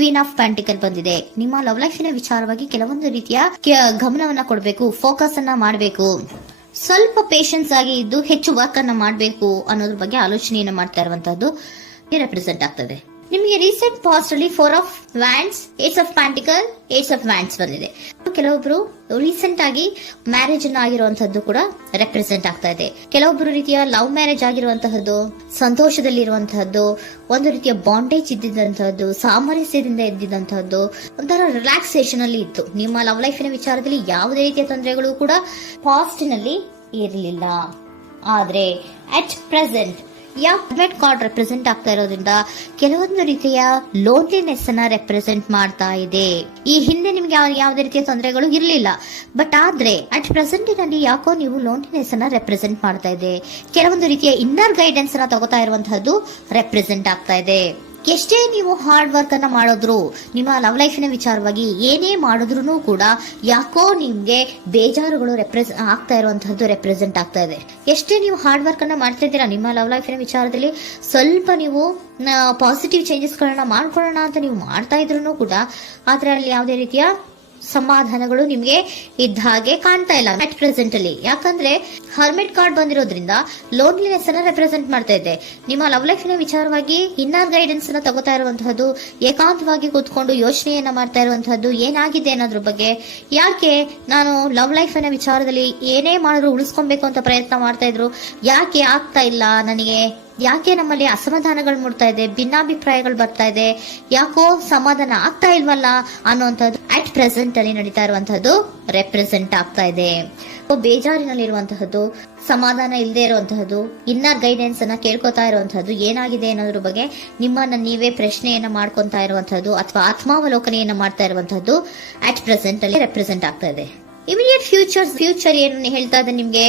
Queen of ಪ್ಯಾಂಟಿಕಲ್ ಬಂದಿದೆ. ನಿಮ್ಮ love ಲೈಫಿನ ವಿಚಾರವಾಗಿ ಕೆಲವೊಂದು ರೀತಿಯ ಗಮನವನ್ನ ಕೊಡಬೇಕು, ಫೋಕಸ್ ಅನ್ನ ಮಾಡಬೇಕು, ಸ್ವಲ್ಪ ಪೇಷನ್ಸ್ ಆಗಿ ಇದ್ದು ಹೆಚ್ಚು ವರ್ಕ್ ಅನ್ನ ಮಾಡಬೇಕು ಅನ್ನೋದ್ರ ಬಗ್ಗೆ ಆಲೋಚನೆಯನ್ನ ಮಾಡ್ತಾ ಇರುವಂತದ್ದು ರೆಪ್ರೆಸೆಂಟ್ ಆಗ್ತದೆ. ನಿಮಗೆ ರೀಸೆಂಟ್ ಪಾಸ್ಟ್ ಅಲ್ಲಿ 4 of wands, ace of pentacle, ace of wands ಬಂದಿದೆ. ಕೆಲವೊಬ್ರು ರೀಸೆಂಟ್ ಆಗಿ ಮ್ಯಾರೇಜ್ ಅನ್ನ ಆಗಿರುವಂತದ್ದು ಕೂಡ ರೆಪ್ರೆಸೆಂಟ್ ಆಗ್ತಾ ಇದೆ. ಕೆಲವೊಬ್ರು ರೀತಿಯ ಲವ್ ಮ್ಯಾರೇಜ್ ಆಗಿರುವಂತಹದ್ದು, ಸಂತೋಷದಲ್ಲಿರುವಂತಹದ್ದು, ಒಂದು ರೀತಿಯ ಬಾಂಡೇಜ್ ಇದ್ದಿದ್ದಂತಹದ್ದು, ಸಾಮರಸ್ಯದಿಂದ ಇದ್ದಿದ್ದಂತಹದ್ದು, ಒಂಥರ ರಿಲ್ಯಾಕ್ಸೇಷನ್ ಅಲ್ಲಿ ಇತ್ತು. ನಿಮ್ಮ ಲವ್ ಲೈಫಿನ ವಿಚಾರದಲ್ಲಿ ಯಾವುದೇ ರೀತಿಯ ತೊಂದರೆಗಳು ಕೂಡ ಪಾಸ್ಟ್ ನಲ್ಲಿ ಇರಲಿಲ್ಲ. ಆದ್ರೆ ಅಟ್ ಪ್ರೆಸೆಂಟ್ ಯಾವ್ದು ಕಾರ್ಡ್ ರೆಪ್ರೆಸೆಂಟ್ ಆಗ್ತಾ ಇರೋದ್ರಿಂದ ಕೆಲವೊಂದು ರೀತಿಯ ಲೋನ್ಲಿನೆಸ್ ಅನ್ನ ರೆಪ್ರೆಸೆಂಟ್ ಮಾಡ್ತಾ ಇದೆ. ಈ ಹಿಂದೆ ನಿಮ್ಗೆ ಯಾವುದೇ ರೀತಿಯ ತೊಂದರೆಗಳು ಇರಲಿಲ್ಲ, ಬಟ್ ಆದ್ರೆ ಅಟ್ ಪ್ರೆಸೆಂಟಿನಲ್ಲಿ ಯಾಕೋ ನೀವು ಲೋನ್ಲಿನೆಸ್ ಅನ್ನ ರೆಪ್ರೆಸೆಂಟ್ ಮಾಡ್ತಾ ಇದೆ. ಕೆಲವೊಂದು ರೀತಿಯ ಇನ್ನರ್ ಗೈಡೆನ್ಸ್ ಅನ್ನ ತಗೋತಾ ಇರುವಂತಹದ್ದು ರೆಪ್ರೆಸೆಂಟ್ ಆಗ್ತಾ ಇದೆ. ಎಷ್ಟೇ ನೀವು ಹಾರ್ಡ್ ವರ್ಕ್ ಅನ್ನ ಮಾಡಿದ್ರು, ನಿಮ್ಮ ಲವ್ ಲೈಫಿನ ವಿಚಾರವಾಗಿ ಏನೇ ಮಾಡಿದ್ರು ಕೂಡ ಯಾಕೋ ನಿಮ್ಗೆ ಬೇಜಾರುಗಳು ಆಗ್ತಾ ಇರುವಂತಹದ್ದು ರೆಪ್ರೆಸೆಂಟ್ ಆಗ್ತಾ ಇದೆ. ಎಷ್ಟೇ ನೀವು ಹಾರ್ಡ್ ವರ್ಕ್ ಅನ್ನ ಮಾಡ್ತಾ ಇದ್ದೀರಾ ನಿಮ್ಮ ಲವ್ ಲೈಫಿನ ವಿಚಾರದಲ್ಲಿ, ಸ್ವಲ್ಪ ನೀವು ಪಾಸಿಟಿವ್ ಚೇಂಜಸ್ ಗಳನ್ನ ಮಾಡ್ಕೊಳ್ಳೋಣ ಅಂತ ನೀವು ಮಾಡ್ತಾ ಇದ್ರು ಕೂಡ ಅದರಲ್ಲಿ ಯಾವುದೇ ರೀತಿಯ ಸಮಾಧಾನಗಳು ನಿಮ್ಗೆ ಇದ್ದ ಹಾಗೆ ಕಾಣ್ತಾ ಇಲ್ಲ ಅಟ್ ಪ್ರೆಸೆಂಟ್ ಅಲ್ಲಿ. ಯಾಕಂದ್ರೆ ಹರ್ಮಿಟ್ ಕಾರ್ಡ್ ಬಂದಿರೋದ್ರಿಂದ ಲೋನ್ಲಿನೆಸ್ ಅನ್ನ ರೆಪ್ರೆಸೆಂಟ್ ಮಾಡ್ತಾ ಇದೆ. ನಿಮ್ಮ ಲವ್ ಲೈಫಿನ ವಿಚಾರವಾಗಿ ಇನ್ನರ್ ಗೈಡೆನ್ಸ್ ಅನ್ನ ತಗೋತಾ ಇರುವಂತಹದ್ದು, ಏಕಾಂತವಾಗಿ ಕೂತ್ಕೊಂಡು ಯೋಚನೆಯನ್ನ ಮಾಡ್ತಾ ಇರುವಂತಹದ್ದು, ಏನಾಗಿದೆ ಅನ್ನೋದ್ರ ಬಗ್ಗೆ. ಯಾಕೆ ನಾನು ಲವ್ ಲೈಫಿನ ವಿಚಾರದಲ್ಲಿ ಏನೇ ಮಾಡಿದ್ರು ಉಳಿಸ್ಕೊಬೇಕು ಅಂತ ಪ್ರಯತ್ನ ಮಾಡ್ತಾ ಇದ್ರು, ಯಾಕೆ ಆಗ್ತಾ ಇಲ್ಲ ನನಗೆ, ಯಾಕೆ ನಮ್ಮಲ್ಲಿ ಅಸಮಾಧಾನಗಳು ಮೂಡ್ತಾ ಇದೆ, ಭಿನ್ನಾಭಿಪ್ರಾಯಗಳು ಬರ್ತಾ ಇದೆ, ಯಾಕೋ ಸಮಾಧಾನ ಆಗ್ತಾ ಇಲ್ವಲ್ಲ ಅನ್ನುವಂಥದ್ದು ಅಟ್ ಪ್ರೆಸೆಂಟ್ ಅಲ್ಲಿ ನಡೀತಾ ಇರುವಂತಹದ್ದು ರೆಪ್ರೆಸೆಂಟ್ ಆಗ್ತಾ ಇದೆ. ಬೇಜಾರಿನಲ್ಲಿರುವಂತಹದ್ದು, ಸಮಾಧಾನ ಇಲ್ಲದೆ ಇರುವಂತಹದ್ದು, ಇನ್ನರ್ ಗೈಡೆನ್ಸ್ ಅನ್ನ ಕೇಳ್ಕೊತಾ ಇರುವಂತಹದ್ದು, ಏನಾಗಿದೆ ಅನ್ನೋದ್ರ ಬಗ್ಗೆ ನಿಮ್ಮನ್ನ ನೀವೇ ಪ್ರಶ್ನೆಯನ್ನ ಮಾಡ್ಕೊಂತಾ ಇರುವಂತಹದ್ದು ಅಥವಾ ಆತ್ಮಾವಲೋಕನೆಯನ್ನ ಮಾಡ್ತಾ ಇರುವಂತಹದ್ದು ಅಟ್ ಪ್ರೆಸೆಂಟ್ ಅಲ್ಲಿ ರೆಪ್ರೆಸೆಂಟ್ ಆಗ್ತಾ ಇದೆ. ಇಮಿಡಿಯೇಟ್ ಫ್ಯೂಚರ್ ಏನು ಹೇಳ್ತಾ ಇದೆ ನಿಮ್ಗೆ,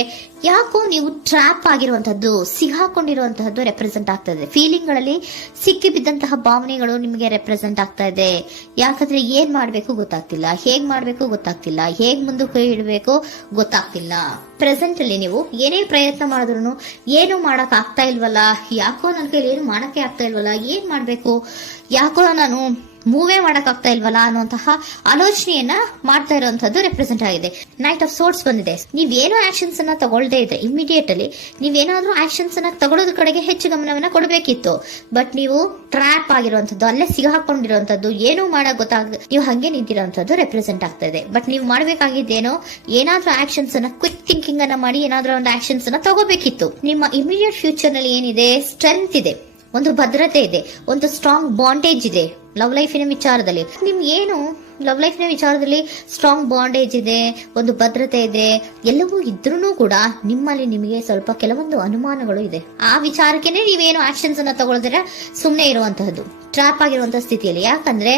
ಯಾಕೋ ನೀವು ಟ್ರ್ಯಾಪ್ ಆಗಿರುವಂತಹದ್ದು, ಸಿಹಾಕೊಂಡಿರುವಂತಹದ್ದು ರೆಪ್ರೆಸೆಂಟ್ ಆಗ್ತಾ ಇದೆ. ಫೀಲಿಂಗ್ ಗಳಲ್ಲಿ ಸಿಕ್ಕಿ ಬಿದ್ದಂತಹ ಭಾವನೆಗಳು ನಿಮಗೆ ರೆಪ್ರೆಸೆಂಟ್ ಆಗ್ತಾ ಇದೆ. ಯಾಕಂದ್ರೆ ಏನ್ ಮಾಡ್ಬೇಕು ಗೊತ್ತಾಗ್ತಿಲ್ಲ, ಹೇಗ್ ಮಾಡ್ಬೇಕು ಗೊತ್ತಾಗ್ತಿಲ್ಲ, ಹೇಗ್ ಮುಂದಕ್ಕೆ ಇಡಬೇಕು ಗೊತ್ತಾಗ್ತಿಲ್ಲ. ಪ್ರೆಸೆಂಟ್ ಅಲ್ಲಿ ನೀವು ಏನೇ ಪ್ರಯತ್ನ ಮಾಡಿದ್ರು ಏನು ಮಾಡಕ್ ಆಗ್ತಾ ಇಲ್ವಲ್ಲ, ಯಾಕೋ ನನ್ನ ಕೈಲಿ ಏನು ಮಾಡಕ್ಕೆ ಆಗ್ತಾ ಇಲ್ವಲ್ಲ, ಏನ್ ಮಾಡ್ಬೇಕು, ಯಾಕೋ ನಾನು ಮೂವೇ ಮಾಡಕ್ ಆಗ್ತಾ ಇಲ್ವಲ್ಲ ಅನ್ನುವಂತಹ ಆಲೋಚನೆಯನ್ನ ಮಾಡ್ತಾ ಇರುವಂತದ್ದು ರೆಪ್ರೆಸೆಂಟ್ ಆಗಿದೆ. ನೈಟ್ ಆಫ್ ಸೋರ್ಟ್ಸ್ ಬಂದಿದೆ. ನೀವೇನೋ ಆಕ್ಷನ್ಸ್ ಅನ್ನ ತಗೊಳ್ಳದೇ ಇದ್ರೆ ಇಮಿಡಿಯೇಟ್ ಅಲ್ಲಿ ನೀವೇನಾದ್ರೂ ಆಕ್ಷನ್ಸ್ ಅನ್ನ ತಗೊಳ್ಳೋದ್ರ ಕಡೆಗೆ ಹೆಚ್ಚು ಗಮನವನ್ನ ಕೊಡಬೇಕಿತ್ತು. ಬಟ್ ನೀವು ಟ್ರ್ಯಾಪ್ ಆಗಿರುವಂತದ್ದು, ಅಲ್ಲೇ ಸಿಗಾಕೊಂಡಿರುವಂತದ್ದು, ಏನೂ ಮಾಡಕ್ ಗೊತ್ತಾಗದೆ ನೀವು ಹಂಗೆ ನಿಂತಿರುವಂತದ್ದು ರೆಪ್ರೆಸೆಂಟ್ ಆಗ್ತಾ ಇದೆ. ಬಟ್ ನೀವು ಮಾಡಬೇಕಾಗಿದ್ದೇನೋ ಏನಾದ್ರೂ ಆಕ್ಷನ್ಸ್ ಅನ್ನ ಕ್ವಿಕ್ ಥಿಂಕಿಂಗ್ ಅನ್ನ ಮಾಡಿ ಏನಾದ್ರೂ ಒಂದು ಆಕ್ಷನ್ಸ್ ಅನ್ನ ತಗೋಬೇಕಿತ್ತು. ನಿಮ್ಮ ಇಮಿಡಿಯೇಟ್ ಫ್ಯೂಚರ್ ನಲ್ಲಿ ಏನಿದೆ, ಸ್ಟ್ರೆಂತ್ ಇದೆ, ಒಂದು ಭದ್ರತೆ ಇದೆ, ಒಂದು ಸ್ಟ್ರಾಂಗ್ ಬಾಂಡೇಜ್ ಇದೆ. ಲವ್ ಲೈಫಿನ ವಿಚಾರದಲ್ಲಿ ನಿಮ್ಗೆ ಏನು ಲವ್ ಲೈಫಿನ ವಿಚಾರದಲ್ಲಿ ಸ್ಟ್ರಾಂಗ್ ಬಾಂಡೇಜ್ ಇದೆ, ಒಂದು ಭದ್ರತೆ ಇದೆ, ಎಲ್ಲವೂ ಇದ್ರೂ ಕೂಡ ನಿಮ್ಮಲ್ಲಿ ನಿಮಗೆ ಸ್ವಲ್ಪ ಕೆಲವೊಂದು ಅನುಮಾನಗಳು ಇದೆ. ಆ ವಿಚಾರಕ್ಕೆ ನೀವೇನು ಆಕ್ಷನ್ಸ್ ಅನ್ನ ತಗೊಳ್ದಿರ ಸುಮ್ಮನೆ ಇರುವಂತಹದ್ದು, ಟ್ರ್ಯಾಪ್ ಆಗಿರುವಂತಹ ಸ್ಥಿತಿಯಲ್ಲಿ. ಯಾಕಂದ್ರೆ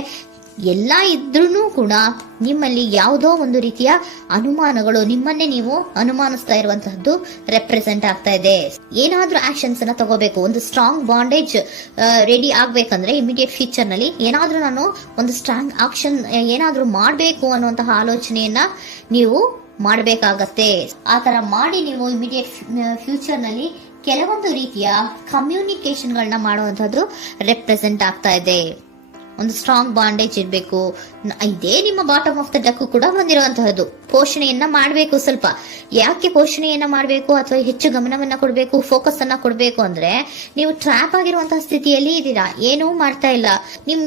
ಎಲ್ಲ ಇದ್ರೂ ಕೂಡ ನಿಮ್ಮಲ್ಲಿ ಯಾವುದೋ ಒಂದು ರೀತಿಯ ಅನುಮಾನಗಳು, ನಿಮ್ಮನ್ನೇ ನೀವು ಅನುಮಾನಿಸ್ತಾ ಇರುವಂತಹದ್ದು ರೆಪ್ರೆಸೆಂಟ್ ಆಗ್ತಾ ಇದೆ. ಏನಾದ್ರೂ ಆಕ್ಷನ್ಸ್ ಅನ್ನ ತಗೋಬೇಕು, ಒಂದು ಸ್ಟ್ರಾಂಗ್ ಬಾಂಡೇಜ್ ರೆಡಿ ಆಗ್ಬೇಕಂದ್ರೆ ಇಮಿಡಿಯೇಟ್ ಫ್ಯೂಚರ್ ನಲ್ಲಿ ಏನಾದ್ರೂ ನಾನು ಒಂದು ಸ್ಟ್ರಾಂಗ್ ಆಕ್ಷನ್ ಏನಾದ್ರೂ ಮಾಡಬೇಕು ಅನ್ನುವಂತಹ ಆಲೋಚನೆಯನ್ನ ನೀವು ಮಾಡಬೇಕಾಗತ್ತೆ. ಆತರ ಮಾಡಿ ನೀವು ಇಮಿಡಿಯೇಟ್ ಫ್ಯೂಚರ್ ನಲ್ಲಿ ಕೆಲವೊಂದು ರೀತಿಯ ಕಮ್ಯುನಿಕೇಶನ್ ಗಳನ್ನ ಮಾಡುವಂತಹದ್ದು ರೆಪ್ರೆಸೆಂಟ್ ಆಗ್ತಾ ಇದೆ. ಒಂದು ಸ್ಟ್ರಾಂಗ್ ಬಾಂಡೇಜ್ ಇರಬೇಕು. ಇದೇ ನಿಮ್ಮ ಬಾಟಮ್ ಆಫ್ ದ ಡಕ್ ಕೂಡ ಬಂದಿರುವಂತಹದ್ದು. ಪೋಷಣೆಯನ್ನ ಮಾಡಬೇಕು. ಸ್ವಲ್ಪ ಯಾಕೆ ಪೋಷಣೆಯನ್ನ ಮಾಡಬೇಕು ಅಥವಾ ಹೆಚ್ಚು ಗಮನವನ್ನ ಕೊಡಬೇಕು, ಫೋಕಸ್ ಅನ್ನ ಕೊಡಬೇಕು ಅಂದ್ರೆ, ನೀವು ಟ್ರ್ಯಾಪ್ ಆಗಿರುವಂತಹ ಸ್ಥಿತಿಯಲ್ಲಿ ಇದ್ದೀರಾ, ಏನೂ ಮಾಡ್ತಾ ಇಲ್ಲ.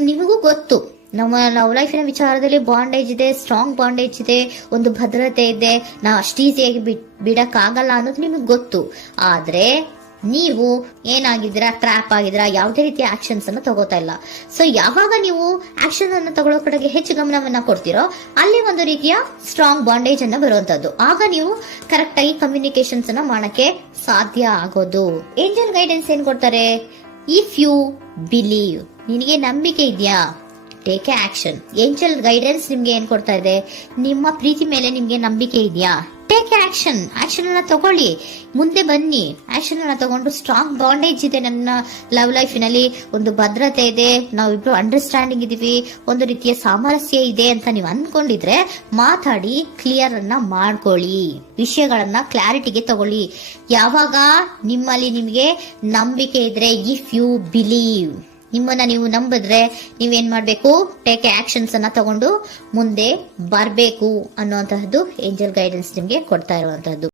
ನಿಮಗೂ ಗೊತ್ತು ನಮ್ಮ ಲವ್ ಲೈಫಿನ ವಿಚಾರದಲ್ಲಿ ಬಾಂಡೇಜ್ ಇದೆ, ಸ್ಟ್ರಾಂಗ್ ಬಾಂಡೇಜ್ ಇದೆ, ಒಂದು ಭದ್ರತೆ ಇದೆ, ನಾವು ಅಷ್ಟು ಈಸಿಯಾಗಿ ಬಿಡಕ್ ಆಗಲ್ಲ ಅನ್ನೋದು ನಿಮಗೆ ಗೊತ್ತು. ಆದ್ರೆ ನೀವು ಏನಾಗಿದ್ದೀರಾ, ಟ್ರ್ಯಾಪ್ ಆಗಿದ್ದೀರಾ, ಯಾವುದೇ ರೀತಿಯ ಆಕ್ಷನ್ಸ್ ಅನ್ನು ತಗೋತಾ ಇಲ್ಲ. ಸೊ ಯಾವಾಗ ನೀವು ಆಕ್ಷನ್ ಅನ್ನು ತಗೊಳ್ಳೋ ಕಡೆಗೆ ಹೆಚ್ಚು ಗಮನವನ್ನ ಕೊಡ್ತೀರೋ ಅಲ್ಲಿ ಒಂದು ರೀತಿಯ ಸ್ಟ್ರಾಂಗ್ ಬಾಂಡೇಜ್ ಅನ್ನ ಬರುವಂತದ್ದು. ಆಗ ನೀವು ಕರೆಕ್ಟ್ ಆಗಿ ಕಮ್ಯುನಿಕೇಶನ್ಸ್ ಅನ್ನ ಮಾಡಕ್ಕೆ ಸಾಧ್ಯ ಆಗೋದು. ಏಂಜಲ್ ಗೈಡೆನ್ಸ್ ಏನ್ ಕೊಡ್ತಾರೆ, ಇಫ್ ಯು ಬಿಲೀವ್, ನಿನಗೆ ನಂಬಿಕೆ ಇದೆಯಾ, take A action. Angel guidance ನಿಮ್ಗೆ ಏನ್ ಕೊಡ್ತಾ ಇದೆ, ನಿಮ್ಮ ಪ್ರೀತಿ ಮೇಲೆ ನಿಮ್ಗೆ ನಂಬಿಕೆ ಇದೆಯಾ, ಟೇಕ್ ಆಕ್ಷನ್. ಆಕ್ಷನ್ ಅನ್ನ ತಗೊಳ್ಳಿ, ಮುಂದೆ ಬನ್ನಿ. ಆಕ್ಷನ್ ಅನ್ನ ತಗೊಂಡು ಸ್ಟ್ರಾಂಗ್ ಬಾಂಡೇಜ್ ಇದೆ ನನ್ನ ಲವ್ ಲೈಫಿನಲ್ಲಿ, ಒಂದು ಭದ್ರತೆ ಇದೆ, ನಾವಿಬ್ರು ಅಂಡರ್ಸ್ಟ್ಯಾಂಡಿಂಗ್ ಇದೀವಿ, ಒಂದು ರೀತಿಯ ಸಾಮರಸ್ಯ ಇದೆ ಅಂತ ನೀವು ಅನ್ಕೊಂಡಿದ್ರೆ ಮಾತಾಡಿ ಕ್ಲಿಯರ್ ಅನ್ನ ಮಾಡ್ಕೊಳ್ಳಿ, ವಿಷಯಗಳನ್ನ ಕ್ಲಾರಿಟಿಗೆ ತಗೊಳ್ಳಿ. ಯಾವಾಗ ನಿಮ್ಮಲ್ಲಿ ನಿಮಗೆ ನಂಬಿಕೆ ಇದ್ರೆ, ಇಫ್ ಯು ಬಿಲೀವ್, ನಿಮ್ಮನ್ನ ನೀವು ನಂಬಿದ್ರೆ ನೀವೇನ್ ಮಾಡ್ಬೇಕು, ಟೇಕ್ ಆಕ್ಷನ್ಸ್ ಅನ್ನ ತಗೊಂಡು ಮುಂದೆ ಬರ್ಬೇಕು ಅನ್ನುವಂತಹದ್ದು ಏಂಜಲ್ ಗೈಡೆನ್ಸ್ ನಿಮ್ಗೆ ಕೊಡ್ತಾ ಇರುವಂತಹದ್ದು.